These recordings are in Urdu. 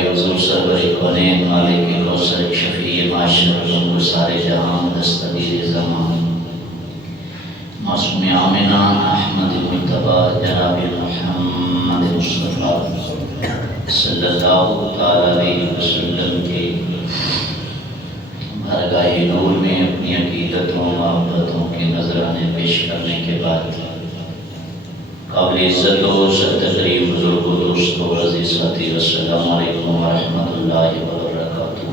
پائے حضور سرور کونین مالک کوثر شفیع معاشر و سارے جہان دستگیر زمان معصوم آمنہ احمد مجتبی جناب محمد مصطفیٰ صلی اللہ تعالیٰ علیہ وسلم کے بارگاہ نور میں اپنی عقیدتوں محبتوں کے نذرانے پیش کرنے کے بعد قابل عزت و سرتقریب بزرگ و دوست و عزیز ساتھی السلام علیکم ورحمۃ اللہ وبرکاتہ۔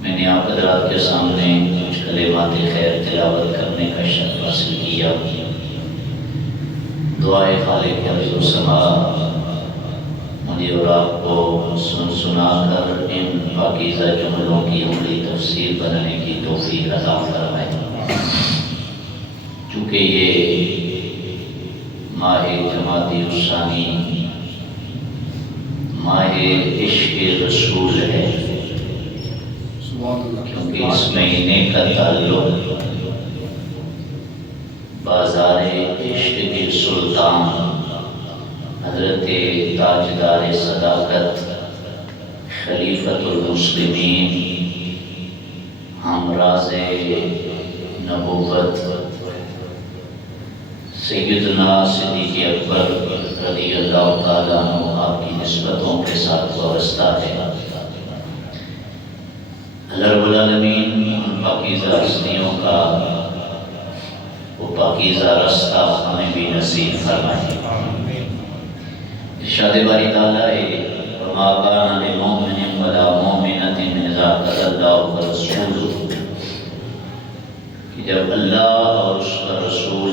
میں نے آپ حضرات کے سامنے کچھ کلمات خیر تلاوت کرنے کا شرف حاصل کیا۔ دعائے خالق ارض و سما مجھے اور آپ کو سنا کر ان پاکیزہ جملوں کی عملی تفسیر بنانے کی توفیق عطا فرمائے۔ چونکہ یہ ماہ جمادی الثانی ماہ عشق رسول ہے، کیونکہ اس مہینے کا تعلق بازار عشق کے سلطان حضرت تاجدار صداقت خلیفۃ المسلمین ہمراز نبوت سیدنا صدیق اکبر رضی اللہ تعالیٰ عنہ آپ کی نسبتوں کے ساتھ وابستہ ہے۔ اللہ رب العالمین ان پاکیزہ ہستیوں کا وہ پاکیزہ رستہ ہمیں بھی نصیب فرمائے۔ ارشاد باری تعالیٰ ہے وَمَا كَانَ لِمُؤْمِنٍ وَلَا مُؤْمِنَةٍ إِذَا قَضَى اللَّهُ وَرَسُولُهُ کہ جب اللہ اور اس کا رسول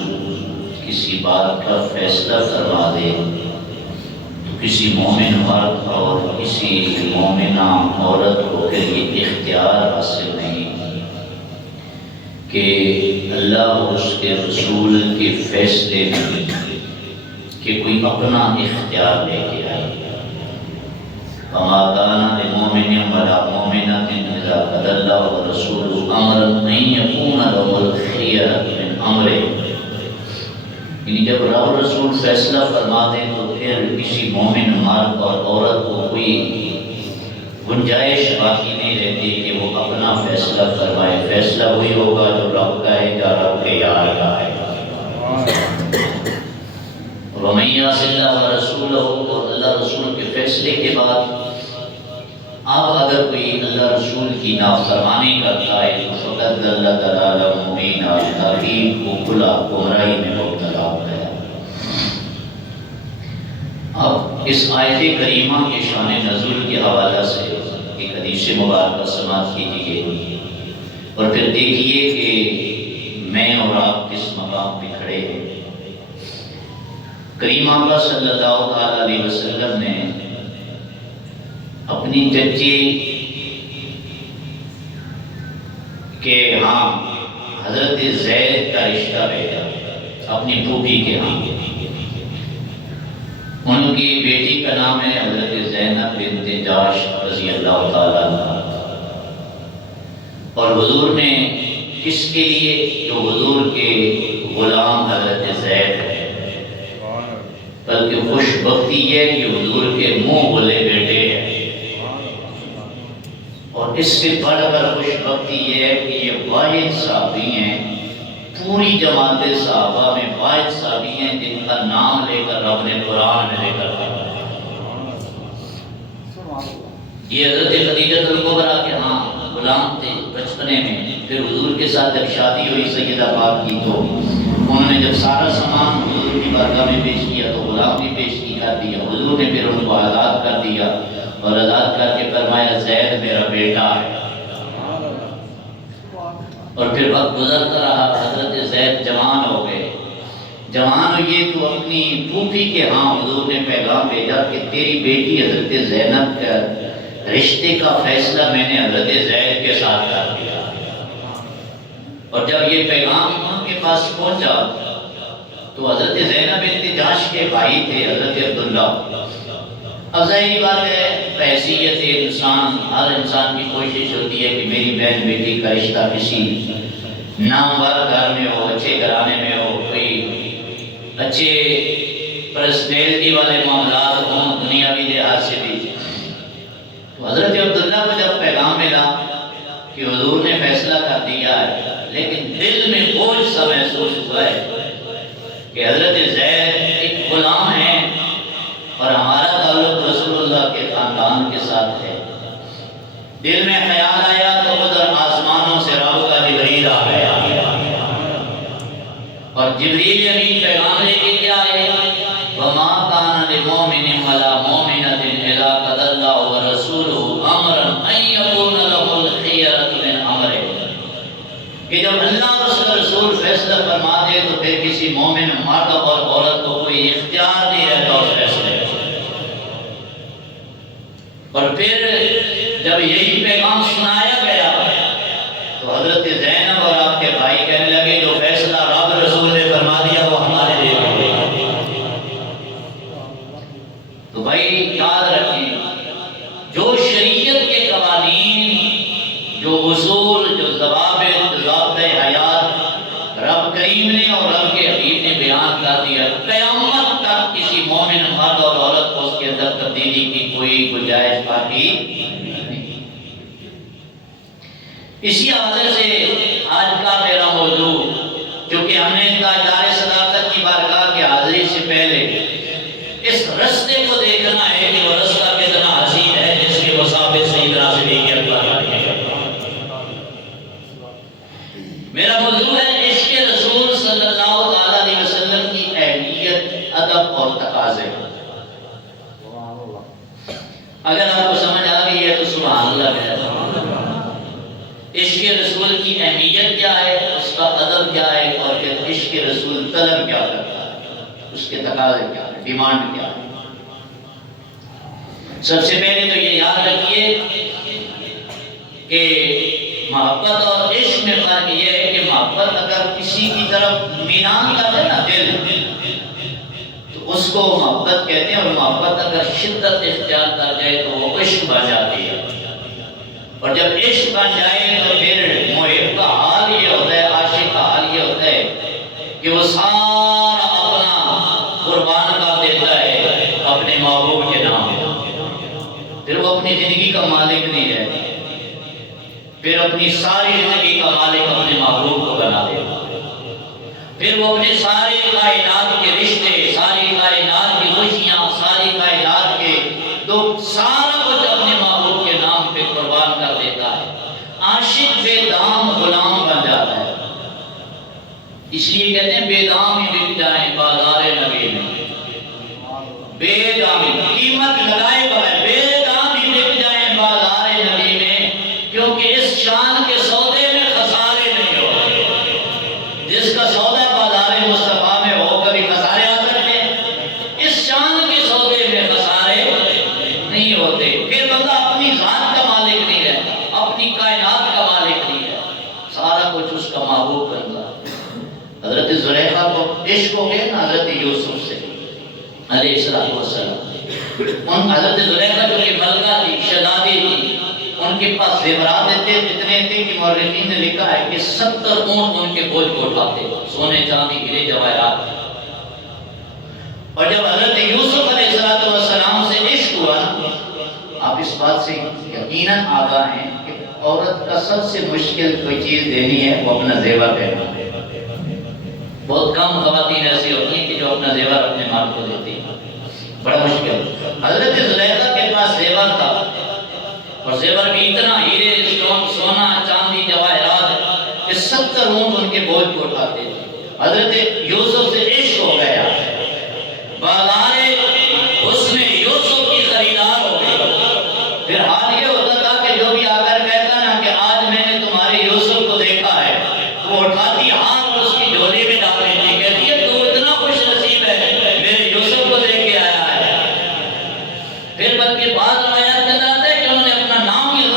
کسی بات کا فیصلہ فرما دے تو کسی مومن مرد اور کسی مومنہ عورت کو پھر یہ اختیار حاصل نہیں کہ اللہ اور اس کے رسول کے فیصلے میں کہ کوئی اپنا اختیار لے کے آئے۔ وَمَا كَانَ لِمُؤْمِنٍ وَلَا مُؤْمِنَةٍ إِذَا قَضَى اللَّهُ وَرَسُولُهُ أَمْرًا أَن يَكُونَ لَهُمُ الْخِيَرَةُ مِنْ أَمْرِهِمْ، یعنی جب رب رسول فیصلہ فرما دیں تو پھر کسی مومن مرد اور عورت کو کوئی گنجائش باقی نہیں رہتی کہ وہ اپنا فیصلہ فرمائے۔ فیصلہ وہی ہوگا جو رب کہے گا، رب کے یار کہے گا۔ وَمَن يَعْصِ اللَّهَ وَرَسُولَهُ، اور اللہ رسول کے فیصلے کے بعد آپ اگر کوئی اللہ رسول کی نافرمانی کرتا ہے تو فقد ضل ضلالا مبینا، تحقیق کو کھلا گمراہی میں مبتلا ہو گیا۔ اب اس آیت کریمہ کے شان نزول کے حوالہ سے ایک حدیث مبارکہ سماعت کیجیے اور پھر دیکھیے کہ میں اور آپ کس مقام پہ کھڑے ہیں۔ کریم آقا صلی اللہ تعالیٰ علیہ وسلم نے اپنی چچی کے ہاں حضرت زید کا رشتہ بھیجا، اپنی پھوپھی کے ہاں۔ ان کی بیٹی کا نام ہے حضرت زینب بنت جحش رضی اللہ تعالیٰ عنہ، اور حضور نے کس کے لیے، جو حضور کے غلام حضرت زید ہے، بلکہ خوش بختی ہے کہ حضور کے منہ بولے بیٹے ہیں، اور اس سے بڑھ کر خوش بختی یہ ہے کہ یہ واحد صحابی ہیں، پوری جماعت صحابہ میں واحد صحابی ہیں جن کا نام لے کر رب نے قرآن میں لے کر یہ حضرت خدیجہ الکبریٰ کے ہاں غلام تھے بچپنے میں۔ پھر حضور کے ساتھ جب شادی ہوئی سیدہ پاک کی تو انہوں نے جب سارا سامان حضور کی بارگاہ میں پیش کیا تو غلام بھی پیش کر دیا۔ حضور نے پھر ان کو آزاد کر دیا اور آزاد کر کے فرمایا زید میرا بیٹا ہے۔ اور پھر وقت گزرتا رہا، حضرت زید جوان ہو گئے۔ جوان ہوئے تو اپنی پھوپھی کے ہاں حضور نے پیغام بھیجا کہ تیری بیٹی حضرت زینب کا رشتے کا فیصلہ میں نے حضرت زید کے ساتھ کر دیا۔ اور جب یہ پیغام ان کے پاس پہنچا تو حضرت زینب بنت جحش کے بھائی تھے حضرت عبداللہ۔ اب ظاہری بات ہے بحیثیت انسان، ہر انسان کی کوشش ہوتی ہے کہ میری بہن بیٹی کا رشتہ کسی نامور گھر میں ہو، اچھے گھرانے میں ہو، کوئی اچھے پرسنالٹی والے معاملات ہوں دنیاوی لحاظ سے بھی۔ حضرت عبداللہ کو جب پیغام ملا کہ حضور نے فیصلہ کر دیا ہے، لیکن دل میں بوجھ سا محسوس ہوا ہے کہ حضرت زید ایک غلام ہے اور ہمارا تعلق رسول اللہ کے خاندان کے ساتھ ہے۔ دل میں خیال آیا تو ادھر آسمانوں سے رب کا جبریل آ گیا، اور جبریل امین پیغام لے کے کیا آئے؟ وَمَا كَانَ لِمُؤْمِنٍ وَلَا مُؤْمِنَةٍ إِذَا قَضَى اللَّهُ وَرَسُولُهُ أَمْرًا أَن يَكُونَ لَهُمُ الْخِيَرَةُ مِنْ أَمْرِهِمْ، کہ جب اللہ اور اس کا رسول فیصلہ فرما دے تو پھر کسی مومن مرد اور عورت کو کوئی اختیار نہیں رہتا اس فیصلے کا۔ اور پھر جب یہی پیغام سنایا گیا تو حضرت زینب اور آپ کے بھائی کہنے لگے جو فیصلہ رب رسول نے فرما دیا وہ ہمارے لیے ہو گیا۔ تو بھائی یاد رکھیں، جو شریعت کے قوانین، جو اصول، جو ضوابط، ضابطۂ حیات رب کریم نے اور رب کے حبیب نے بیان کر دیا، قیامت تک کسی مومن مرد اور عورت کو اس کے اندر تبدیلی کی کوئی گنجائش باقی نہیں۔ اسی حوالے سے آج کا میرا موضوع، چونکہ ہم نے تاجدار صداقت کی بارگاہ کی حاضری سے پہلے اس رستے کو دیکھنا ہے کہ وہ رستہ کتنا حسین ہے جس کے مسافر سیدنا صدیق اکبر علیہ میرا موضوع ہے عشق رسول صلی اللہ تعالیٰ علیہ وسلم کی اہمیت، ادب اور تقاضے۔ اگر آپ کو سمجھ آ گئی ہے تو سبحان اللہ کہہ دو۔ عشق رسول کی اہمیت کیا ہے، اس کا ادب کیا ہے، اور پھر عشق رسول طلب کیا کرتا ہے، اس کے تقاضے کیا ہے، ڈیمانڈ کیا ہے۔ سب سے پہلے تو یہ یاد رکھیے کہ محبت اور عشق میں فرق یہ ہے کہ محبت اگر کسی کی طرف میلان کر دے نا دل، تو اس کو محبت کہتے ہیں، اور محبت اگر شدت اختیار کر جائے تو وہ عشق بن جاتی ہے، اور جب عشق بن جائے تو پھر محب کا حال یہ ہوتا ہے، عاشق کا حال یہ ہوتا ہے کہ وہ سارا اپنا قربان کر دیتا ہے اپنے محبوب کے نام، پھر وہ اپنی زندگی کا مالک نہیں رہتا، پھر اپنی ساری زندگی کا مالک اپنے محبوب کو بنا دیتا، پھر وہ اپنے سارے کائنات کے رشتے، ساری کائنات کی خوشیاں، ساری کائنات کے دکھ، سارا کچھ اپنے محبوب کے نام پہ قربان کر دیتا ہے۔ عاشق بے دام غلام بن جاتا ہے، اس لیے کہتے ہیں بے دام ہی بک جائیں بازار نبی میں، بے دامی قیمت لگائے بغیر بے دام ہی بک جائیں بازار نبی میں، کیونکہ اس شان کے سودے میں خسارے نہیں ہوتے۔ جس کا سودا بازار مصطفیٰ میں ہو کبھی خسارے آ سکتے ہیں، اس شان کے سودے میں خسارے نہیں ہوتے۔ پھر بندہ اپنی ذات کا مالک نہیں رہتا، اپنی کائنات کا مالک نہیں رہتا، سارا کچھ اس کا محبوب بنتا۔ حضرت زلیخا کو عشق ہو گیا نا حضرت یوسف سے علیہ السلام، ان حضرت زلیخا جو کہ ملکہ تھی، شہزادی تھی، ان کے پاس زیورات اتنے تھے کہ مورخین نے لکھا ہے کہ 70 اونٹ ان کے بوجھ کو اٹھاتے، سونے چاندی ہیرے جواہرات۔ اور جب حضرت یوسف علیہ السلام سے عشق ہوا نا، آپ اس بات سے یقیناً آگاہ ہیں کہ عورت کا سب سے مشکل کوئی چیز دینی ہے وہ اپنا زیور دینا۔ بہت کم خواتین ایسی ہوتی ہیں کہ جو اپنا زیور اپنے مرد کو دیتی ہیں، بڑا مشکل۔ حضرت زلیخا کے پاس زیور تھا، اور زیور بھی اتنا، ہیرے، سونا، چاندی، جواہرات، کہ 70 اونٹ ان کے بوجھ کو اٹھاتے تھے۔ حضرت یوسف سے عشق ہو گیا، بازار حسن یوسف کی خریدار ہو گئی۔ پھر حال یہ ہوتا تھا کہ جو بھی آ کر کہتا نا کہ آج میں نے تمہارے یوسف کو دیکھا ہے، وہ اٹھاتی ہاتھ اور اس کی جھولی میں ڈال دیتی، کہتی ہے تو اتنا خوش نصیب ہے میرے یوسف کو دیکھ کے آیا ہے۔ پھر بلکہ بعض روایات کے اندر آتا ہے کہ انہوں نے اپنا نام ہی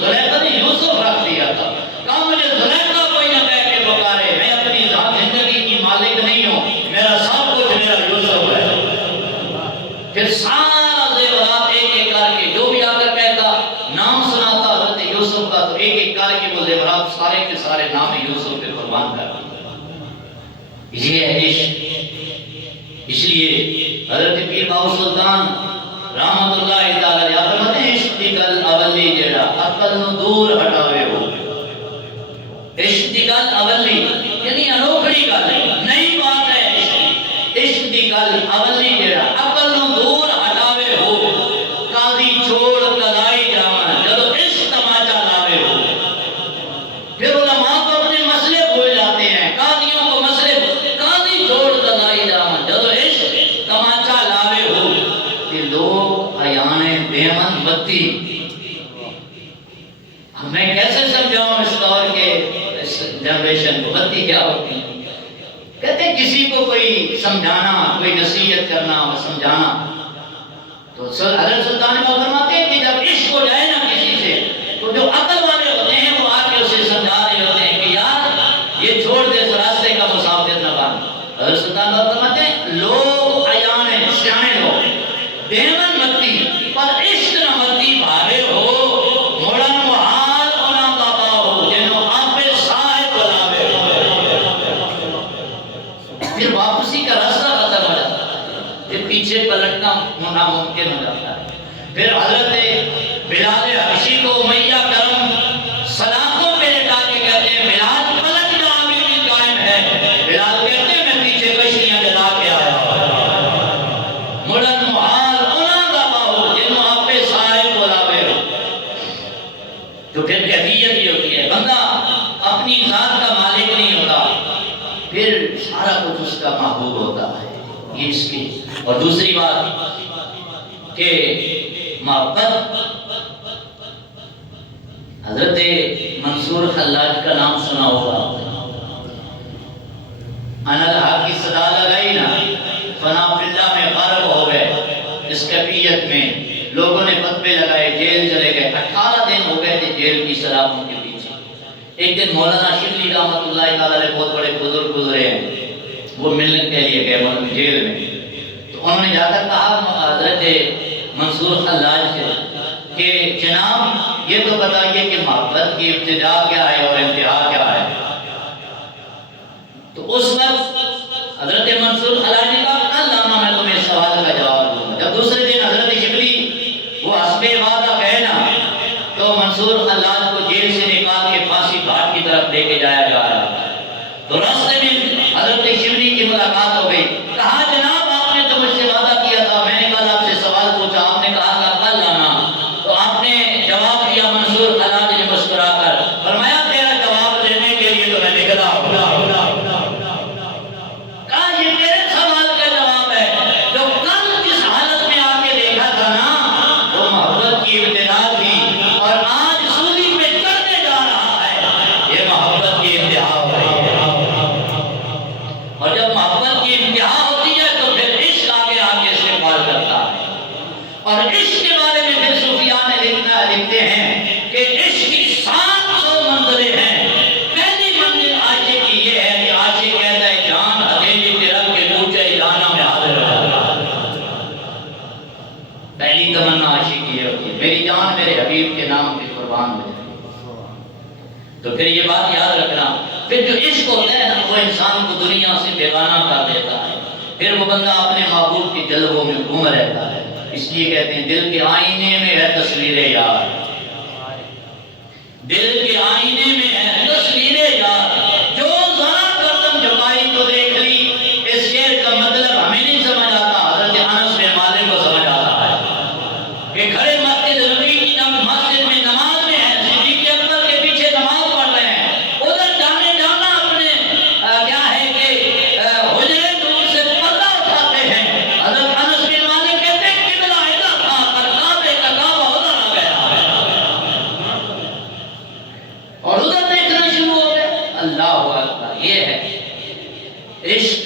زلیخا نے یوسف رکھ دیا تھا، کہا مجھے زلیخا کوئی نہ کہہ کے پکارے، میں اپنی ذات زندگی کی مالک نہیں ہوں، میرا سب کچھ میرا یوسف ہے۔ پھر سارا زیورات ایک ایک کر کے جو بھی آ کر کہتا، نام سناتا حضرت یوسف کا، تو ایک ایک کر کے وہ زیورات سارے کے سارے نام یوسف پہ قربان کر دیے۔ یہ ہے عشق۔ اس لیے حضرت پیر بابو سلطان رحمت اللہ تعالی علیہ فرماتے ہیں عشق دی گل اولی جڑا عقل نو دور ہٹاوے ہو، عشق دی گل اولی یعنی انوکھڑی گل ہے، نئی بات ہے عشق، عشق دی گل اولی جڑا عقل نو دور ہٹاوے ہو، قاضی چھوڑ کلائی جاون جدو عشق تماچا لاوے ہو۔ پھر علماء کو اپنے مسئلے بھول جاتے ہیں، قاضیوں کو مسئلے قاضی چھوڑ کلائی جاون جدو عشق تماچا لاوے ہو۔ کہ لوگ عیان بیمن بتی، میں کیسے سمجھاؤں اس دور کے اس جنریشن کو بتی کیا ہوتی ہے؟ کہتے ہیں کسی کو کوئی سمجھانا، کوئی نصیحت کرنا اور سمجھانا، تو حضرت سلطان کو فرماتے ہیں کہ جب عشق ہو جائے نا کسی سے تو جو عقل والے ہوتے ہیں وہ آ کے اسے سمجھا رہے ہوتے ہیں کہ یار یہ چھوڑ دے اس راستے کا مسافر نہ بن۔ حضرت سلطان کو فرماتے ہیں لوگ عیان ہیں، سیانے لوگ دیمن متی پر عشق نہ متی بھاوے ہو، موڑن محال اونا بابا ہو جنہوں آپے صاحب بلاوے ہو۔ پھر واپسی کا راستہ ختم ہو جاتا ہے، پھر پیچھے پلٹنا ناممکن ہو جاتا ہے۔ پھر حضرت بلال حبشی کو امیہ کرم سلاخوں پہ لٹا کے کہتے ہیں بلال پلٹ جا ابھی بھی قائم ہے۔ بلال کہتے ہیں میں پیچھے کشتیاں جلا کے آیا مڑن محال اونا بابا ہو جنہوں آپے صاحب بلاوے ہو۔ تو پھر کیفیت یہ ہوتی ہے بندہ اپنی ذات کا مالک نہیں ہوتا، پھر سارا کچھ اس کا محبوب ہوتا ہے، یہ اس کی۔ اور دوسری بات کہ محبت، حضرت منصور خلاج کا نام سنا ہوگا، انا الحق کی صدا لگائی نا فنا فی اللہ میں غرق ہو گئے۔ اس کیفیت میں لوگوں نے فتوے لگائے، جیل چلے گئے، 18 دن ہو گئے تھے جیل کی سلاخوں کے پیچھے۔ ایک دن مولانا شبلی رحمت اللہ تعالی علیہ بہت بڑے بزرگ گزرے ہیں، وہ ملنے کے لیے گئے جیل میں، تو انہوں نے جا کر کہا حضرت منصور خلاج سے کہ جناب یہ تو بتائیے کہ محبت کی ابتدا کیا ہے اور انتہا کیا ہے؟ تو اس وقت حضرت منصور خلاج نے کہا کل آنا میں تمہیں سوال کا جواب دوں گا۔ جب دوسرے دن حضرت شبلی وہ حسب وعدہ کہنا تو منصور خلاج کو جیل سے نکال کے پھانسی گھاٹ کی طرف لے کے جایا جا رہا ہے، تو راستے میں حضرت شبلی کی ملاقات ہو گئی۔ کہا جناب آپ نے تو مجھ سے وعدہ کیا تھا، میں نے کل آپ سے سوال پوچھا، آپ نے کہا تھا کل آنا، تو آپ نے جواب دیا منصور خلاج نے مسکرا کر، فرمایا تیرا جواب دینے کے لیے تو میں نکلا ہوں۔ کہا یہ میرے سوال کا جواب ہے، جو کل جس حالت میں آ کے دیکھا تھا نا وہ محبت کی ابتدا تھی، اور آج سولی پہ چڑھنے جا رہا ہے، یہ محبت کی انتہا ہو رہی ہے۔ اور جب محبت کی انتہا ہوتی ہے تو پھر عشق آگے آگے استقبال کرتا ہے۔ اور عشق کے بارے میں پھر صوفیاء نے لکھتے ہیں کہ عشق کی 700 منزلیں ہیں۔ پہلی منزل عاشق کی یہ ہے کہ عاشق کہتا ہے جان ہتھیلی کے رنگ کے پوچھے جانا میں حاضر ہوں۔ پہلی تمنا عاشق کی یہ ہوتی ہے میری جان میرے حبیب کے نام پہ قربان ہو جائے۔ تو پھر یہ بات یاد رکھنا، پھر جو عشق ہوتا ہے نا وہ انسان کو دنیا سے بیگانہ کر دیتا ہے، پھر وہ بندہ اپنے محبوب کے جلووں میں گھوم رہتا ہے۔ اس لیے کہتے ہیں دل کے آئینے میں ہے تصویر یار، دل کے آئینے میں ہے تصویر یار، جو ذرا گردن جھکائی تو دیکھ لی۔ اس شعر کا مطلب ہمیں نہیں سمجھ آتا، حضرت انس بن مالک کو سمجھ آتا ہے کہ کھڑے مسجد نبی کی مسجد میں نماز میں ہے، صدیق اکبر کے پیچھے نماز پڑھ رہے ہیں، ادھر جانے جانا اپنے کیا ہے کہ حجرے دور سے پردہ اٹھاتے ہیں۔ حضرت انس بن مالک کہتے ہیں قبلہ ادھر تھا پر کعبے کا کعبہ ادھر آ گیا اور ادھر دیکھنا شروع ہو گیا۔ اللہ اکبر، یہ ہے عشق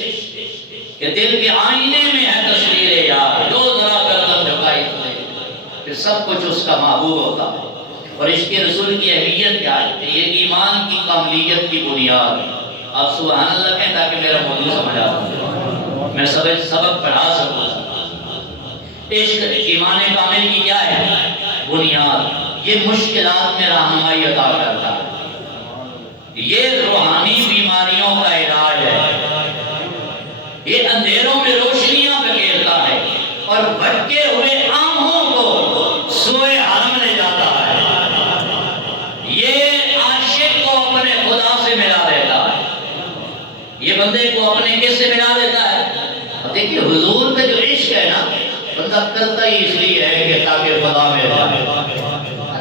کہ دل کے آئینے میں ہے تصویر یار، جو ذرا گردن جھکائی تو دیکھ لی۔ پھر سب کچھ اس کا محبوب ہوتا ہے۔ اور عشق رسول کی اہمیت کیا ہے کہ یہ ایمان کی کاملیت کی بنیاد ہے۔ آپ سبحان اللہ کہیں تاکہ میرا موضوع سمجھ آتا میں سبق پڑھا سکوں۔ عشق ایمان کامل کی کیا ہے بنیاد، یہ مشکلات میں رہنمائی عطا کرتا ہے، یہ روحانی بیماریوں کا علاج ہے، یہ اندھیروں میں روشنیاں بکھیرتا ہے اور بھٹکے ہوئے آنکھوں حضور پہ جو عشق ہے نا بندہ کرتا ہی اس لیے ہے کہ تاکہ خدا مل جائے.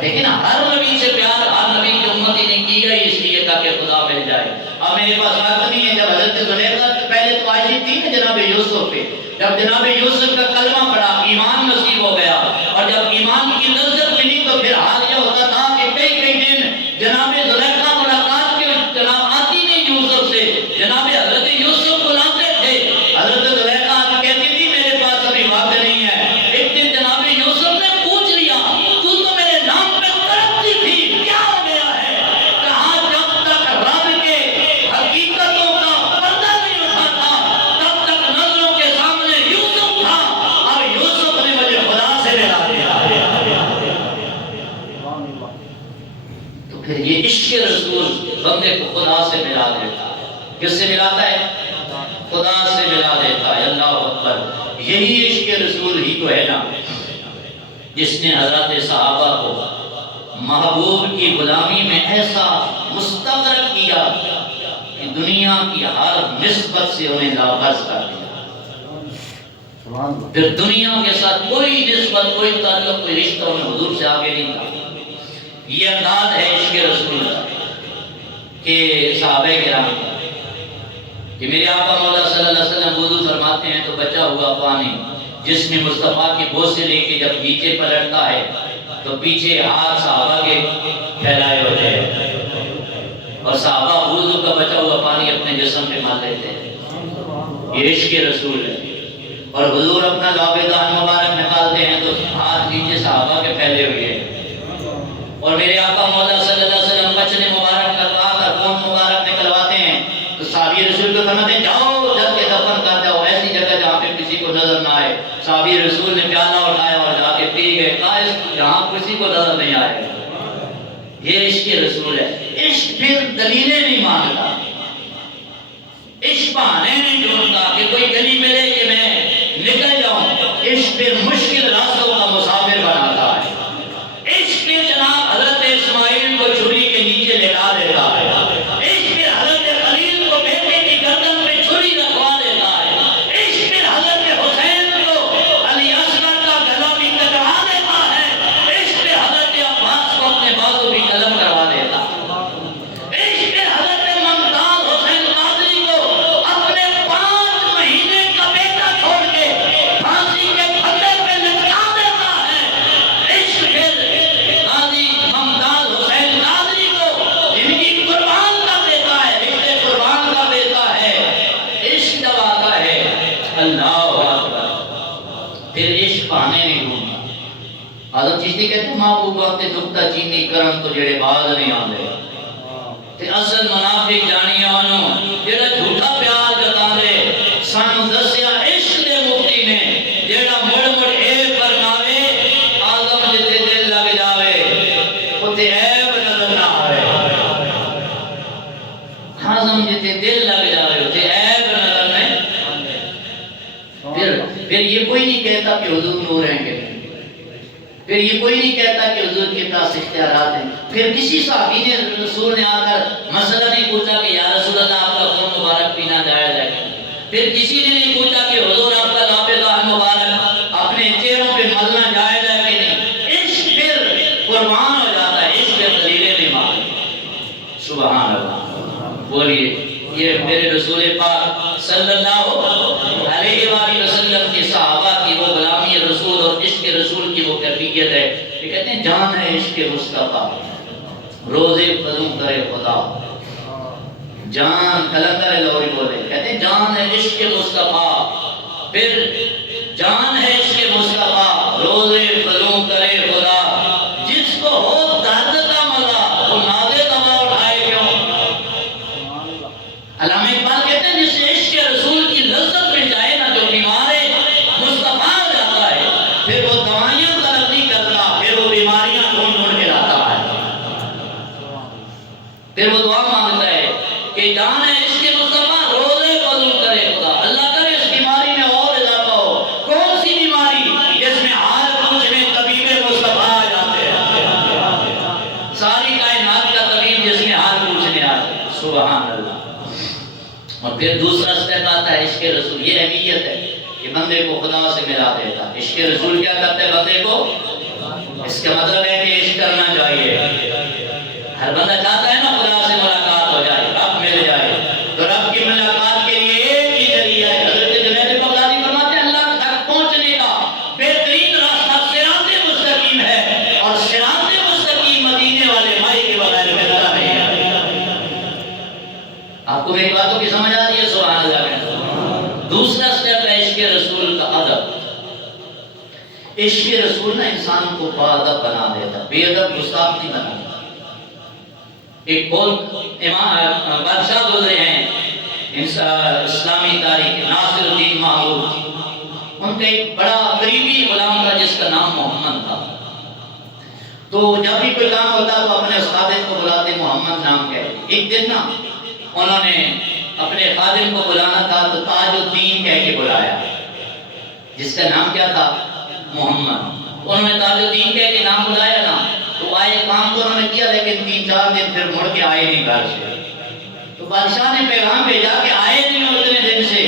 لیکن ہر نبی سے پیار ہر نبی کی امتی نے کیا ہی اس لیے تاکہ خدا مل جائے. اب میرے پاس وقت نہیں ہے. جب حضرت زلیخا پہلے تو عائشہ تھی نا جناب یوسف پہ, جب جناب یوسف کا کلمہ پڑھا ایمان نصیب ہو گیا, اور جب ایمان کی لذت ملی تو پھر حال یہ ہوتا تھا کہ کئی کئی دن جناب زلیخا ملاقات کے جناب آتی نہیں یوسف سے. جناب حضرت یوسف بلاتے تھے, حضرت زلیخا کہتی تھی میرے پاس ابھی وقت نہیں ہے. ایک دن جناب یوسف نے پوچھ لیا تو میرے نام پہ تڑپتی تھی, کیا ہو گیا ہے؟ کہا جب تک رب کے حقیقتوں کا پردہ نہیں اٹھا تھا تب تک نظروں کے سامنے یوسف تھا, اب یوسف نے مجھے خدا سے ملا دیا. تو پھر یہ عشق رسول بندے کو خدا سے ملا دیتا ہے. کس سے ملاتا ہے؟ خدا سے ملا دیتا ہے. اللہ اکبر. یہی عشق رسول ہی تو ہے نا جس نے حضرت صحابہ کو محبوب کی غلامی میں ایسا مستغرق کیا کہ دنیا کی ہر نسبت سے انہیں لابرز کر دیا. پھر دنیا کے ساتھ کوئی نسبت, کوئی تعلق, کوئی رشتہ انہیں حضور سے آگے نہیں تھا. یہ انداز ہے عشق رسول کا کہ صحابہ کرام کہ میرے آقا مولا صلی اللہ علیہ وسلم وضو فرماتے ہیں تو بچا ہوا پانی جس میں مصطفیٰ کی بوسے لے کے جب نیچے پلٹتا ہے تو پیچھے ہاتھ صحابہ کے پھیلائے ہوتے ہیں اور صحابہ وضو کا بچا ہوا پانی اپنے جسم پہ مال لیتے ہیں. یہ عشق رسول ہے. اور حضور اپنا لعاب دہن مبارک نکالتے ہیں تو ہاتھ نیچے صحابہ کے پھیلے ہوئے ہیں. اور میرے آقا مولا صلی اللہ علیہ وسلم بچنے مبارک کروا کر خون مبارک نکلواتے ہیں تو صحابی رسول کو فرماتے ہیں جاؤ جل کے دفن کر جاؤ ایسی جگہ جہاں پہ کسی کو نظر نہ آئے. صحابی رسول نے پیالہ اٹھایا اور جا کے پی گئے, کہا جہاں کسی کو نظر نہیں آئے. یہ عشق رسول ہے. عشق پھر دلیلیں نہیں مانگتا, عشق بہانے نہیں ڈھونڈتا کہ کوئی گلی ملے کہ میں نکل جاؤں. عشق پھر مشکل راستوں کا مسافر بناتا ہے. عشق پھر جناب حضرت اسماعیل کو چھری کے نیچے لٹا دیتا ہے. عشق پھر حضرت خلیل کو بیٹے کی گردن پہ چھری رکھوا دیتا ہے. عشق پھر حضرت حسین کو علی اصغر کا گلا بھی کٹوا دیتا ہے. عشق پھر حضرت عباس کو اپنے بازو بھی قلم کروا دیتا ہے. عشق پھر حضرت ممتاز حسین قادری کو اپنے 5 مہینے کا بیٹا چھوڑ کے پھانسی کے پھندے پہ لٹکا دیتا ہے. عشق پھر قاضی ممتاز حسین قادری کو زندگی قربان کر دیتا ہے, رشتے قربان کر دیتا ہے. عشق جب آتا ہے اللہ اکبر پھر عشق پانے نہیں ڈھونڈتا. حضرت چشتی کہتے ہیں محبوبہ تے دکھتا چینی کرن تو جڑے باز نہیں آندے تے اصل منافق جانی آنو جڑا جھوٹا پیار جتاندے. سانو دسیا عشق دے مفتی نے جڑا مڑ مڑ اے فرماوے آدم جتے دل لگ جاوے اتے عیب نظر نہ آوے. آدم جتے دل لگ جاوے اتے عیب نظر میں. پھر یہ کوئی نہیں کہتا کہ حضور نور ہیں کہ پھر یہ کوئی نہیں کہتا کہ حضور کے پاس اختیارات ہیں. پھر کسی صحابی نے رسول نے آ کر مسئلہ نہیں پوچھا کہ یا رسول اللہ آپ کا خون مبارک پینا جائز ہے. پھر کسی نے نہیں پوچھا کہ حضور آپ کا لعاب دہن مبارک اپنے چہروں پہ ملنا جائز ہے کہ نہیں. عشق پھر قربان ہو جاتا ہے. عشق پھر دلیلیں نہیں مانگتے. سبحان اللہ. بولیے یہ میرے رسول پاک صلی اللہ علیہ وآلہ وسلم کے صحابہ کی وہ غلامی رسول اور عشق رسول کی وہ کیفیت ہے. یہ کہتے ہیں جان ہے عشق مصطفیٰ روزے قدم کرے خدا. جان کلندر لوری بولے کہتے ہیں جان ہے عشق مصطفیٰ پھر جان ہے عشق مصطفیٰ روزے قدم کرے خدا. جس کو ہو درد کا مزہ وہ نازے دوا اٹھائے کیوں. علامہ اقبال کہتے ہیں جس سے عشق رسول کی لذت مل جائے نا جو بیمار مصطفیٰ ہو جاتا ہے پھر وہ دوائیاں طلب نہیں کرتا, پھر وہ بیماریاں ڈھونڈ ڈھونڈ کے لاتا ہے. پھر وہ دعا مانگتا ہے کہ جان ہے عشق مصطفیٰ روزے قدم کرے خدا. اللہ کرے اس بیماری میں اور اضافہ ہو. کون سی بیماری جس میں حال پوچھنے طبیب مصطفیٰ آ جاتے ہیں. ساری کائنات کا طبیب جس میں حال پوچھنے آتے ہیں. سبحان اللہ. اور پھر دوسرا سٹیپ آتا ہے عشق رسول. یہ اہمیت ہے کہ کہ بندے کو خدا سے ملا دیتا. عشق رسول کیا کرتے ہیں بندے کو؟ اس کا مطلب ہے کہ عشق کرنا چاہیے. ہر بندہ چاہتا ہے نا خدا سے ملاقات ہو جائے، رب مل جائے. تو رب کی ملاقات کے لیے ایک ہی ذریعہ ہے. حضرت جنید بغدادی فرماتے ہیں اللہ تک پہنچنے کا بہترین راستہ صراط مستقیم ہے، اور صراط مستقیم مدینے والے مائی کے بغیر ملتا نہیں ہے. آپ کو میری باتوں کی سمجھ آتی ہے؟ سبحان اللہ. دوسرا سٹیپ ہے عشق رسول کا ادب. عشق رسول نے انسان کو باادب بنا دیتا، بے ادب گستاخ نہیں بنا دیتا. ایک امام بادشاہ گزرے ہیں اسلامی تاریخ، ناصر الدین محمود. ان کا ایک بڑا قریبی غلام تھا جس کا نام محمد تھا. تو جب بھی کوئی کام ہوتا تو اپنے خادم کو بلاتے محمد نام کہہ. ایک دن نا انہوں نے اپنے خادم کو بلانا تھا تو تاج الدین کہہ کے بلایا، جس کا نام کیا تھا؟ محمد. انہوں نے تاج الدین کہہ کے نام بلایا نا، تو آئے کام تو انہوں نے کیا، لیکن 3-4 دن پھر مڑ کے آئے نہیں گھر سے. تو بادشاہ نے پیغام بھیجا کہ آئے نہیں اتنے دن سے.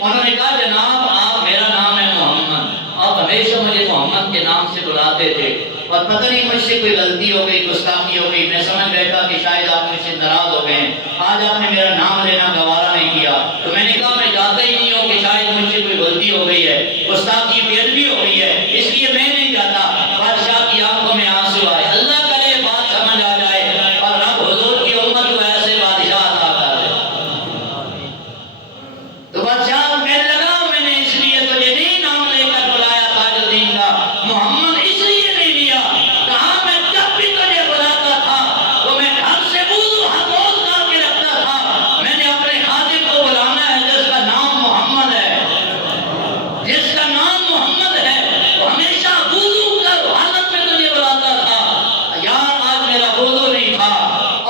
انہوں نے کہا جناب آپ، میرا نام ہے محمد، آپ ہمیشہ مجھے محمد کے نام سے بلاتے تھے، اور پتہ نہیں مجھ سے کوئی غلطی ہو گئی، گستاخی ہو گئی، میں سمجھ بیٹھا کہ شاید آپ مجھ سے ناراض ہو گئے. آج آپ نے میرا نام لینا گوارا نہیں کیا. تو میں نے کہا میں جانتا ہی نہیں ہوں کہ شاید مجھ سے کوئی غلطی ہو گئی ہے، گستاخی بے ادبی ہو گئی ہے، اس لیے میں نہیں جاتا. بادشاہ کی آنکھوں میں آنسو آئے. اللہ کرے بات سمجھ آ جائے اور رب حضور کی امت کو ایسے بادشاہ عطا کر دے. تو بادشاہ کہنے لگا میں نے اس لیے تجھے نہیں نام لے کر بلایا تاج الدین کا، محمد اس لیے نہیں لیا. کہا میں جب بھی تجھے بلاتا تھا تو میں گھر سے وضو حمود کر کے رکھتا تھا. میں نے اپنے خادم کو بلانا ہے جس کا نام محمد ہے، جس کا نام محمد ہے، وہ ہمیشہ وضو کر حالت میں تجھے بلاتا تھا. یار آج میرا وضو نہیں تھا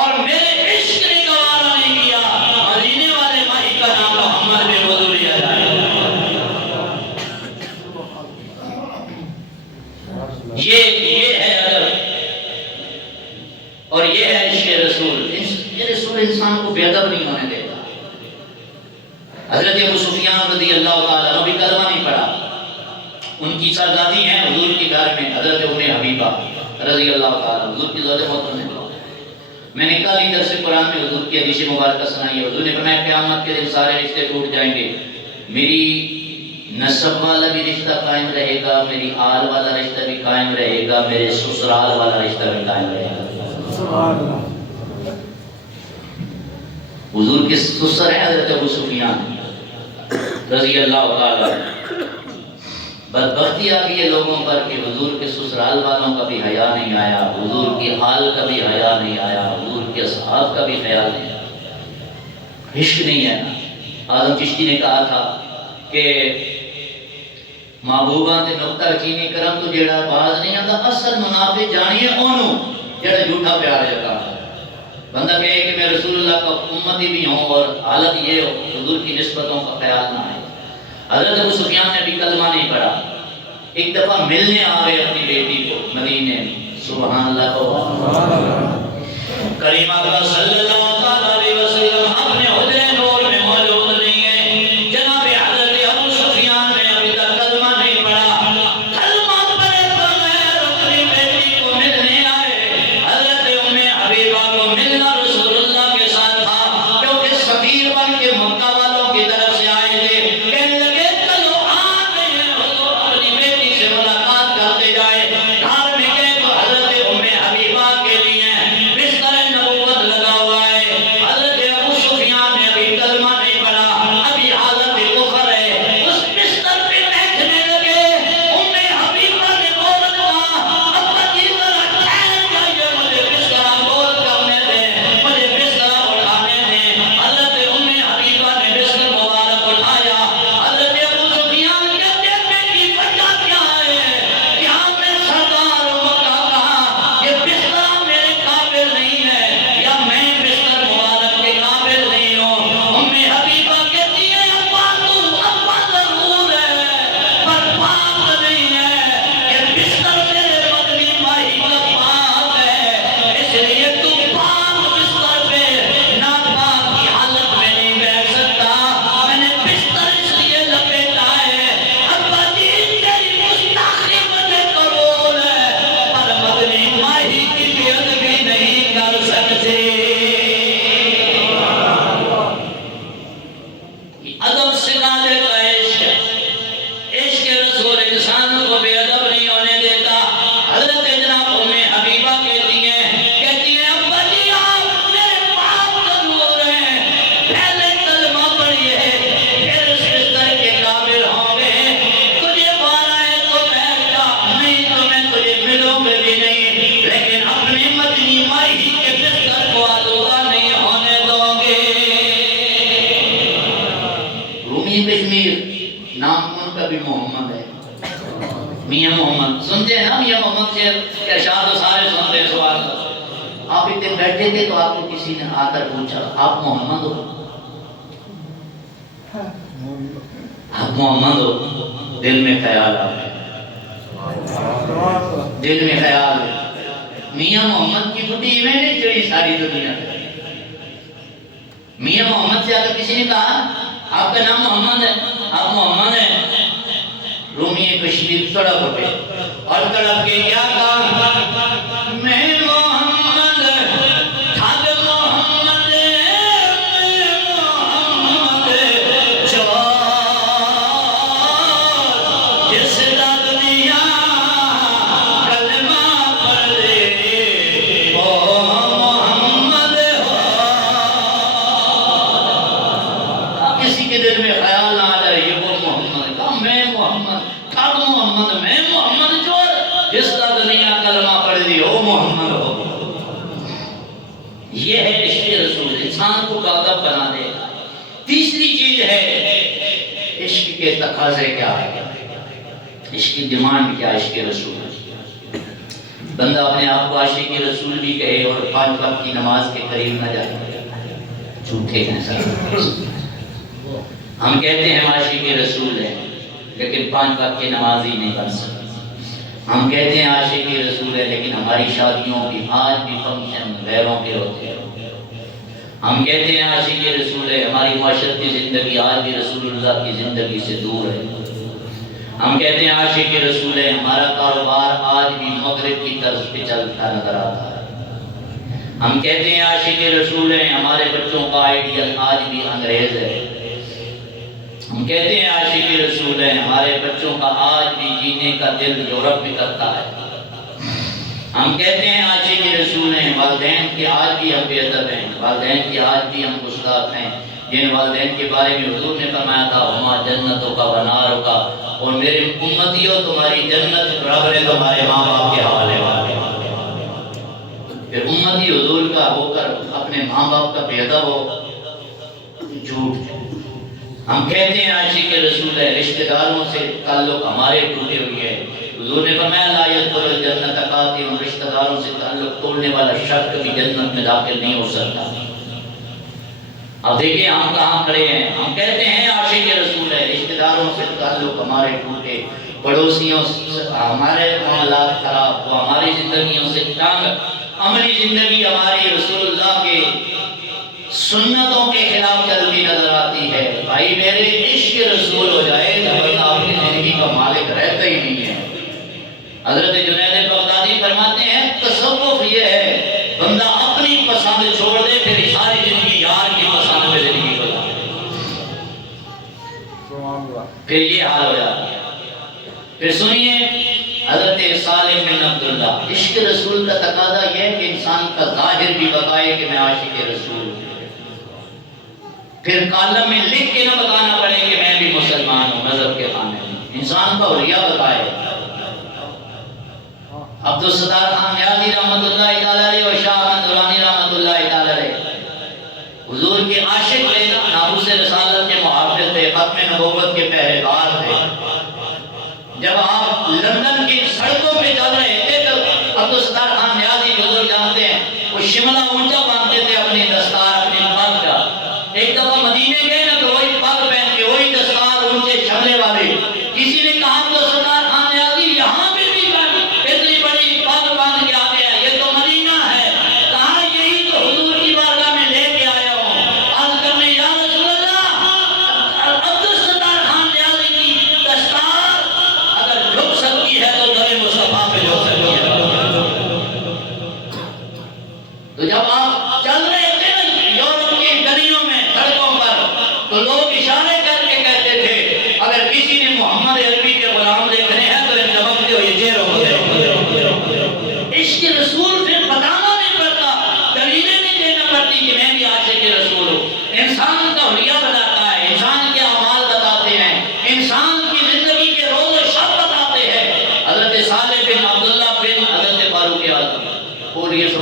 اور میرے عشق نے گوارا نہیں کیا مدینے والے مائی کا نام محمد میں وضو لیا جائے. یہ ہے ادب اور یہ ہے عشق رسول. یہ رسول انسان کو بے ادب نہیں ہونے دیتا. حضرت ابو سفیان رضی اللہ تعالیٰ عنہ بھی کلمہ نہیں پڑھا. ان کی شہزادی ہیں حضور کے گھر میں حضرت ام حبیبہ رضی اللہ تعالیٰ، حضور کی زوجہ محترم ہیں. میں نے کل ہی درس قرآن میں حضور کی حدیث مبارکہ سنائی ہے. حضور نے فرمایا قیامت کے دن سارے رشتے ٹوٹ جائیں گے، میری نسب والا بھی رشتہ قائم رہے گا، میری آل والا رشتہ بھی قائم رہے گا، میرے سسرال والا رشتہ بھی قائم رہے گا. سبحان اللہ. حضور کے سسر ہیں حضرت ابو سفیان رضی اللہ تعالیٰ. بدبختی آ گئی ہے لوگوں پر کہ حضور کے سسرال والوں کا بھی حیا نہیں آیا، حضور کی حال کا بھی حیا نہیں آیا، حضور کے اصحاب کا بھی خیال نہیں آیا. عشق نہیں ہے. اعظم چشتی نے کہا تھا کہ محبوباں تے نقطہ چینی کرم تو جیڑا باز نہیں آتا، اصل منافع جانیے اونوں جیڑا جھوٹا پیار جاتا ہے. بندہ کہے کہ میں رسول اللہ کا امتی بھی ہوں اور حالت یہ ہو حضور کی نسبتوں کا خیال نہ آئے. حضرت ابو سفیان نے بھی کلمہ نہیں پڑھا. ایک دفعہ ملنے آئے اپنی بیٹی کو مدینے میں. سبحان اللہ کو کریمہ کا صلی اللہ علیہ وسلم اپنے حجرے نور میں موجود نہیں ہے. جناب حضرت ابو سفیان نے ابھی تک کلمہ نہیں پڑھا. کلمہ پڑھے بغیر اپنی بیٹی کو ملنے آئے. حضرت ام حبیبہ کو ملنا رسول اللہ کے ساتھ تھا کیونکہ سفیر بن کے مکہ والوں کی طرف سے آئے تھے. کہنے لگے چلو آ گئے ہیں حضور، اپنی بیٹی سے ملاقات کرتے جائے. گھر میں گئے تو حضرت ام حبیبہ کے لیے بستر نبوت لگا ہوا ہے. رسول انسان کو بے ادب نہیں ہونے دیتا۔ حضرت جناب ام حبیبہ کہتی ہیں ابا جی آپ میرے پاس ضرور ہیں، پہلے کلمہ پڑھیے پھر اس بستر کے قابل ہوں گے، تجھے مارا ہے تو بیٹھ جا، نہیں تو میں تجھے ملوں گے بھی نہیں، لیکن اپنی مدنی مائی کے بستر کو آلودہ نہیں ہونے دوں گے۔ رومی کشمیر نام ان کا بھی محمد ہے، میاں محمد سنتے ہیں نا، میاں محمد سے کیا شاد و سارے سنتے ہیں سوال۔ آپ اتنے بیٹھے تھے تو آپ کو کسی نے آ کر پوچھا آپ محمد ہو؟ آپ محمد ہو؟ دل میں خیال آ گیا، دل میں خیال ہے میاں محمد کی بڑی میں نہیں چڑھی ساری دنیا۔ میاں محمد سے اگر کسی نے کہا آپ کا نام محمد ہے، آپ محمد ہیں، رومی کشمیر تڑپ اٹھے اور تڑپ کے کیا کہا، میں محمد ٹھگ محمد میں محمد چور جس دا دنیا کلمہ پڑھ لے وہ محمد ہو۔ کسی کے دل میں خیال نہ آ جائے یہ وہ محمد ہے، میں محمد ٹھگ محمد میں محمد چور جس کا دنیا کلمہ پڑھ لی وہ محمد ہو۔ یہ ہے عشق رسول، انسان کو باادب بنا دے۔ تیسری چیز ہے عشق کے تقاضے کیا ہے، عشق کی ڈیمانڈ کیا ہے عشق رسول۔ بندہ اپنے آپ کو عاشق رسول بھی کہے اور 5 وقت کی نماز کے قریب نہ جائے، جھوٹے ہیں سر۔ ہم کہتے ہیں ہم عاشق رسول ہیں لیکن 5 وقت کی نماز ہی نہیں بن سکتے۔ ہم کہتے ہیں عاشق رسول ہے لیکن ہماری شادیوں کی آج بھی فنکشن غیروں کے ہوتے ہیں۔ ہم کہتے ہیں عاشق رسول ہے، ہماری معاشرتی زندگی آج بھی رسول اللہ کی زندگی سے دور ہے۔ ہم کہتے ہیں عاشق رسول ہے، ہمارا کاروبار آج بھی مغرب کی طرز پہ چلتا نظر آتا ہے۔ ہم کہتے ہیں عاشق رسول ہے، ہمارے بچوں کا آئیڈیل آج بھی انگریز ہے۔ ہم کہتے ہیں عاشق رسول ہے، ہمارے بچوں کا آج بھی جینے کا دل یورپ میں کرتا ہے۔ ہم کہتے ہیں عاشق رسول ہیں، والدین کے آج بھی ہم بے ادب ہیں، والدین کے آج بھی ہم گستاخ ہیں، جن والدین کے بارے میں حضور نے فرمایا تھا ہما جنتوں کا وناروں کا، اور میرے امتیوں تمہاری جنت برابر ہے تمہارے ماں باپ کے حوالے والے۔ پھر امتی حضور کا ہو کر اپنے ماں باپ کا بے ادب ہو، جھوٹ۔ ہم کہتے ہیں عاشق رسول ہے، رشتہ داروں سے تعلق ہمارے ٹوٹے ہوئے ہیں۔ حضور نے فرمایا لا يدخل الجنت قاطع، رشتہ داروں سے تعلق توڑنے والا شخص کبھی جنت میں داخل نہیں ہو سکتا۔ اب دیکھیں ہم کہاں کھڑے ہیں، ہم کہتے ہیں عاشق رسول ہے، رشتہ داروں سے تعلق ہمارے ٹوٹے، پڑوسیوں سے ہمارے معاملات خراب، وہ ہماری زندگیوں سے تنگ، عملی زندگی ہماری رسول اللہ کے سنتوں کے خلاف چلتی نظر آتی ہے۔ بھائی میرے عشق رسول ہو جائے تو بندہ اپنی زندگی کا مالک رہتا ہی نہیں ہے۔ حضرت جنید بغدادی فرماتے ہیں تصوف یہ ہے بندہ اپنی پسند چھوڑ دے پھر ساری زندگی یار کی پسند پہ زندگی گزارے، پھر یہ حال ہو جاتا ہے۔ پھر سنیے حضرت سالم بن عبداللہ، عشق رسول کا تقاضا یہ ہے کہ انسان کا ظاہر بھی بتائے کہ میں عاشق رسول ہوں، پھر کالم میں لکھ کے نہ بتانا پڑے کہ میں بھی مسلمان ہوں مذہب کے خانے میں، انسان کا حلیہ بتائے۔ عبدالستار خان نیازی رحمۃ اللہ تعالی علیہ اور شاہ احمد درانی رحمۃ اللہ تعالی علیہ حضور کے عاشق تھے، ناموس رسالت کے محافظ تھے، ختم نبوت کے پہرےدار تھے۔ جب آپ لندن کی سڑکوں پہ چل رہے تھے تو عبدالستار خان نیازی حضور جانتے ہیں وہ شملہ اونچا باندھتے تھے اپنی دستار اپنی پگ کا۔ ایک دفعہ مدینے گئے نا تو وہی پگ پہن کے وہی دستار اونچے شملے والے، کسی نے کہا عبدالستار خان نیازی یہاں پہ بھی اتنی بڑی پگ باندھ کے آ گیا، یہ تو مدینہ ہے، کہا یہی تو حضور کی بارگاہ میں لے کے آیا ہوں، عرض کرنے یا رسول اللہ عبدالستار خان نیازی کی دستار اگر جھک سکتی ہے تو در مصطفیٰ پہ جھک سکتی ہے۔ تو جب آپ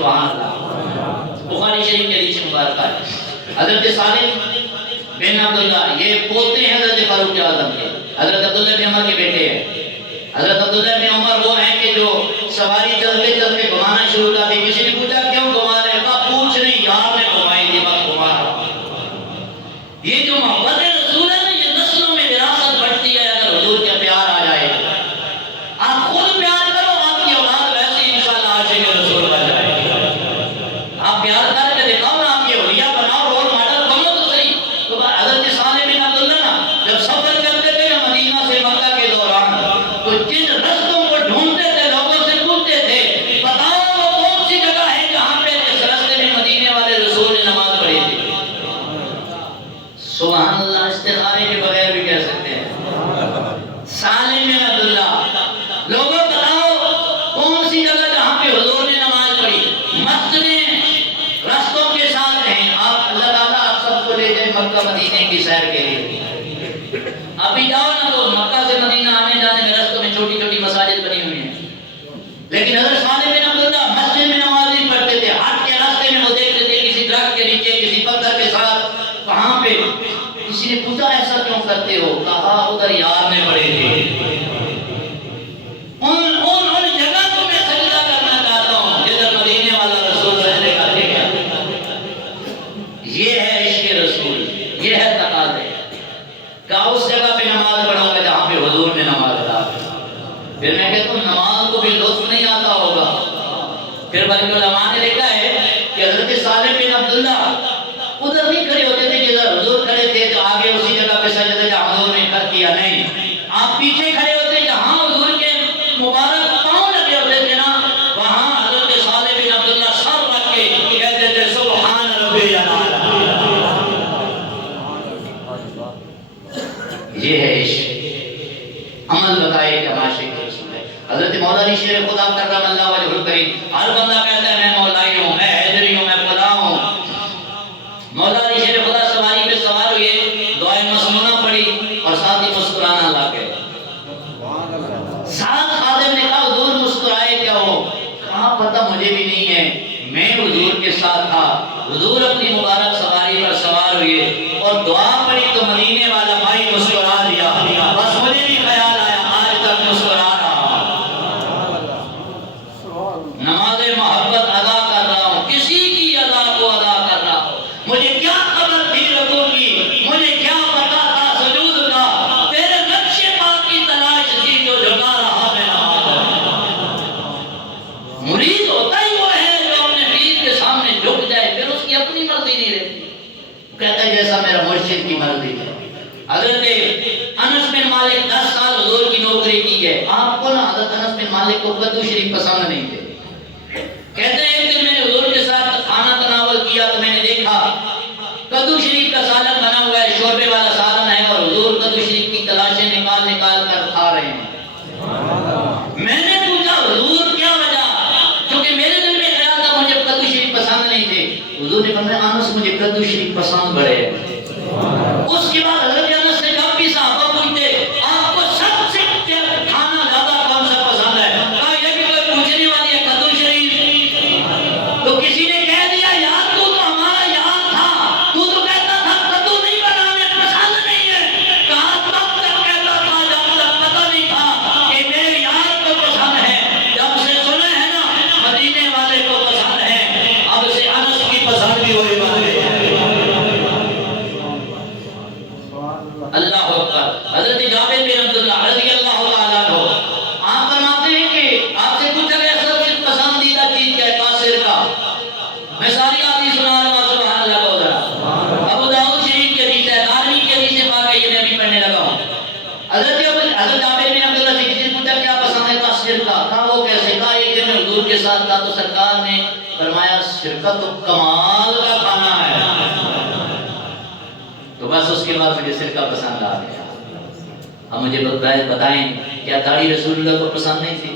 سبحان اللہ. بخاری شریف کے حدیث مبارکہ ہے. حضرت سالم بن عبداللہ یہ پوتے ہیں حضرت فاروق اعظم کے. حضرت عبداللہ بن عمر کے بیٹے ہیں. حضرت عبداللہ بن عمر وہ ہیں کہ جو سواری چلتے چلتے گھمانا شروع کر دی. کسی نے پوچھا کیوں گھما رہے؟ کہا پوچھ نہیں یار میں گھمائی تھی بس گھما رہا ہوں. یہ جو محبت رسول ہے نا یہ نسلوں میں وراثت بڑھتی ہے اگر حضور کا پیار آ جائے. آپ خود پیار کرو آپ کی اولاد ویسے انشاءاللہ عاشق رسول بن جائے. آپ پیار کر کے دکھاؤ نا آپ یہ اولیاء بناؤ رول ماڈل بنو تو صحیح. تو حضرت صالح بن عبداللہ نا جب سفر کرتے تھے نا مدینہ سے مکہ کے دوران تو جن رستوں کو ڈھونڈتے تھے لوگوں سے پوچھتے تھے بتاؤ وہ کون سی جگہ ہے جہاں پہ اس رستے میں مدینے والے رسول نے نماز پڑھی تھی. سبحان اللہ. استخارے کے بغیر بھی کہہ سکتے ہیں صالح بن عبداللہ لوگوں بتاؤ کون سی جگہ جہاں پہ حضور نے نماز پڑھی. مسجدیں رستوں کے ساتھ ہیں. آپ اللہ تعالیٰ آپ سب کو لے جائے مکہ مدینے کی سیر کے لیے. ابھی جاؤ نا تو مکہ سے مدینہ آنے جانے میں رستوں میں چھوٹی چھوٹی مساجد بنی ہوئی ہیں. لیکن حضرت صالح بن عبداللہ مسجد میں نماز نہیں پڑھتے تھے. ہٹ کے راستے میں وہ دیکھتے تھے کسی درخت کے نیچے کسی پتھر کے ساتھ وہاں پہ. کسی نے پوچھا ایسا کیوں کرتے ہو؟ کہا ادھر یار نے پڑے تھے. ان جگہ کو میں سجدہ کرنا چاہتا ہوں جدھر مدینے والا رسول سجدے کر کے گیا. یہ ہے عشق رسول. یہ ہے تقاضے. کہا اس جگہ پہ نماز پڑھوں گا جہاں پہ حضور نے نماز ادا کی. پھر میں کہتا ہوں نماز کو بھی لطف نہیں آتا ہوگا. پھر بلکہ علماء نے لکھا ہے کہ حضرت صالح بن عبداللہ ادھر نہیں کھڑے ہوتے تھے جدھر حضور کھڑے تھے تو آگے اسی جگہ پہ سجدہ جہاں حضور نے کر دیا. نہیں, آپ پیچھے کھڑے ہوتے جہاں حضور کے مبارک پاؤں لگے ہوتے تھے نا وہاں حضرت صالح بن عبداللہ سر رکھ کے کہتے تھے سبحان ربی الاعلی. یہ ہے عشق. عمل بتائے کہ ہم عاشق رسول ہے. حضرت مولانا شیر خدا کرم اللہ وجہ الکریم ہر بندہ کہتا ہے میں مولائی ہوں, میں حیدری ہوں, میں خدا ہوں. مولانا شیر خدا سواری پہ سوار ہوئے, دعائے مسنونہ پڑھی اور ساتھ ہی مسکرانا لا گئے. ساتھ خادم نے کہا حضور مسکرائے کیا ہو؟ کہاں پتہ مجھے بھی نہیں ہے, میں حضور کے ساتھ تھا. حضور اپنی مبارک سواری پر سوار ہوئے اور دعا پڑھی تو مدینے والا بھائی مسکرا دیا. بس مجھے بھی خیال آیا آج تک مسکرا رہا نماز محبت ادا کر رہا ہوں, کسی کی ادا کو ادا کر رہا ہوں. مجھے کیا خبر تھی رکوع کی, مجھے کیا پتا تھا سجود کا, تیرے نقش پاک کی تلاش تھی جو جھکا رہا میں نماز. مرید ہوتا ہی وہ ہے جو اپنے پیر کے سامنے جھک جائے, پھر اس کی اپنی مرضی نہیں رہتی. کہتا ہے جیسا میرا مرشد کی مرضی ہے. حضرت انس بن مالک 10 سال حضور کی نوکری کی ہے. آپ کو نا حضرت انس بن مالک کو کدو شریف پسند نہیں تھے. کہتے ہیں ایک دن میں نے حضور کے ساتھ کھانا تناول کیا تو میں نے دیکھا کدو شریف کا سالن بنا ہوا ہے, شوربے والا سالن ہے اور حضور کدو شریف کی تلاشیں نکال نکال کر کھا رہے ہیں. میں نے پوچھا حضور کیا وجہ؟ کیونکہ میرے دل میں خیال تھا مجھے کدو شریف پسند نہیں تھے. حضور نے فرمایا انس مجھے کدو شریف پسند بڑے ہیں. اس کے بعد حضرت انس سے جب بھی صحابہ پوچھتے آپ کو سب سے کھانا زیادہ کون سا پسند ہے, کہا یہ بھی کوئی پوچھنے والی ہے کدو شریف. تو کسی نے کہہ دیا یار تو ہمارا یار تھا, تو کہتا تھا کدو نہیں بنانے پسند نہیں ہے. کہا تب تک کہتا تھا جب تک پتہ نہیں تھا کہ میرے یار کو پسند ہے. جب سے سنا ہے نا مدینے والے کو پسند ہے, اب سے انس کی پسند بھی ہوئی بات ہے. اللہ اکبر. حضرت جابر بن عبداللہ رضی اللہ تعالیٰ عنہ آپ فرماتے ہیں کہ آپ سے پوچھا گیا سب سے پسندیدہ چیز کیا ہے؟ قاصر کا. میں ساری حدیث سنا رہا ہوں, سبحان اللہ کا ذرا. ابو داؤد شریف کے حدیث ہے, دارمی کے حدیث ہے, پاک ہے, یہ میں بھی پڑھنے لگا ہوں. حضرت جابر بن عبداللہ سے کسی نے پوچھا کیا پسند ہے؟ قاصر کا. کہا وہ کیسے؟ کہا ایک دن میں حضور کے ساتھ تھا تو سرکار نے فرمایا سرکہ تو کمال کا کھانا ہے. تو بس اس کے بعد مجھے سرکہ پسند آ گیا. اب مجھے بتائیں کیا داڑھی رسول اللہ کو پسند نہیں تھی؟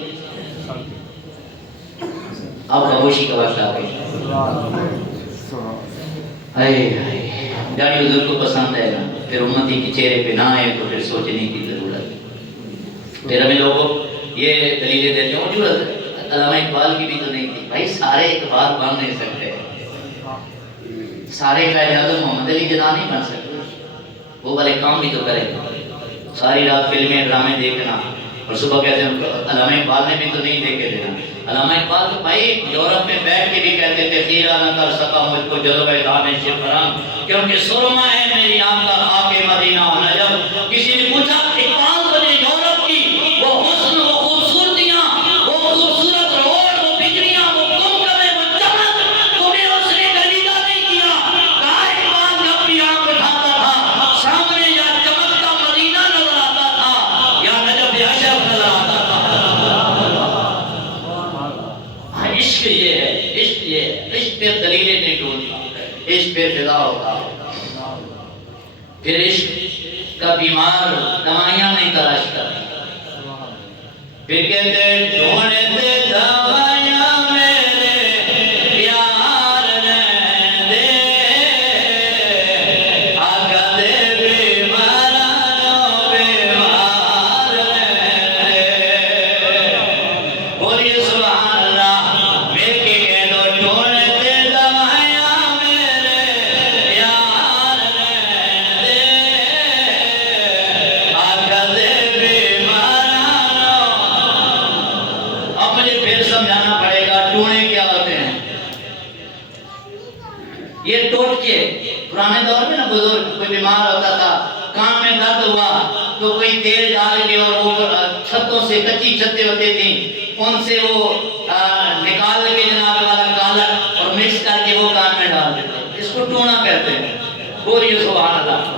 اب خاموشی کا وقت آ گئی. داڑھی حضور کو پسند ہے نا, پھر امتی کے چہرے پہ نہ آئے تو پھر سوچنے کی ضرورت. پھر ہمیں لوگوں یہ دلیلیں دیتے ہیں علامہ اقبال کی بھی تو نہیں تھی. بھائی سارے اقبال بن نہیں سکتے, سارے کا اعظم محمد علی جناح نہیں بن سکتے, وہ والے کام بھی تو کریں. ساری رات فلمیں ڈرامے دیکھنا اور صبح کہتے ہیں علامہ اقبال نے بھی تو نہیں دیکھے دینا. علامہ اقبال تو بھائی یورپ میں بیٹھ کے بھی کہتے تھے خیرہ نہ کر سکا مجھ کو جذبہ دانش فرنگ, کیونکہ سرما ہے میری آنکھ کا خاک مدینہ نجف. کسی نے پوچھا اقبال کو نے یورپ کی وہ حسن وہ خوبصورتیاں وہ خوبصورت روڈ وہ بجلیاں وہ کمکمے وہ چمک تمہیں اس نے گریدہ نہیں کیا. کہا اقبال جب بھی آنکھ اٹھاتا تھا سامنے یا چمکتا مدینہ نظر آتا تھا یا نجف اشرف نظر آتا تھا. عشق یہ ہے, عشق یہ ہے, عشق پہ دلیلیں نہیں ڈھونڈتا, عشق پہ فدا ہوتا. پھر عشق کا بیمار دوائیاں نہیں تلاش کرتا, پھر کہتے ہیں ڈھونڈتے دوائیاں میرے پیار رہنے دے, آقا دے بیمارانوں بیمار رہنے دے. بولیے سبحان اللہ. مل کے کہہ دو ڈھونڈتے دوائیاں میرے پیار رہنے دے, آقا دے بیمارانوں. اب مجھے پھر سمجھانا پڑے گا ٹونے کیا ہوتے ہیں. یہ ٹوٹکے پرانے دور میں نا بزرگ کوئی بیمار ہوتا تھا, کان میں درد ہوا تو کوئی تیل ڈال کے اور وہ چھتوں سے کچی چھتیں ہوتی تھیں ان سے وہ نکال کے جناب والا کالر اور مکس کر کے وہ کان میں ڈال دیتے. اس کو ٹونا کہتے ہیں. بولیے سبحان اللہ.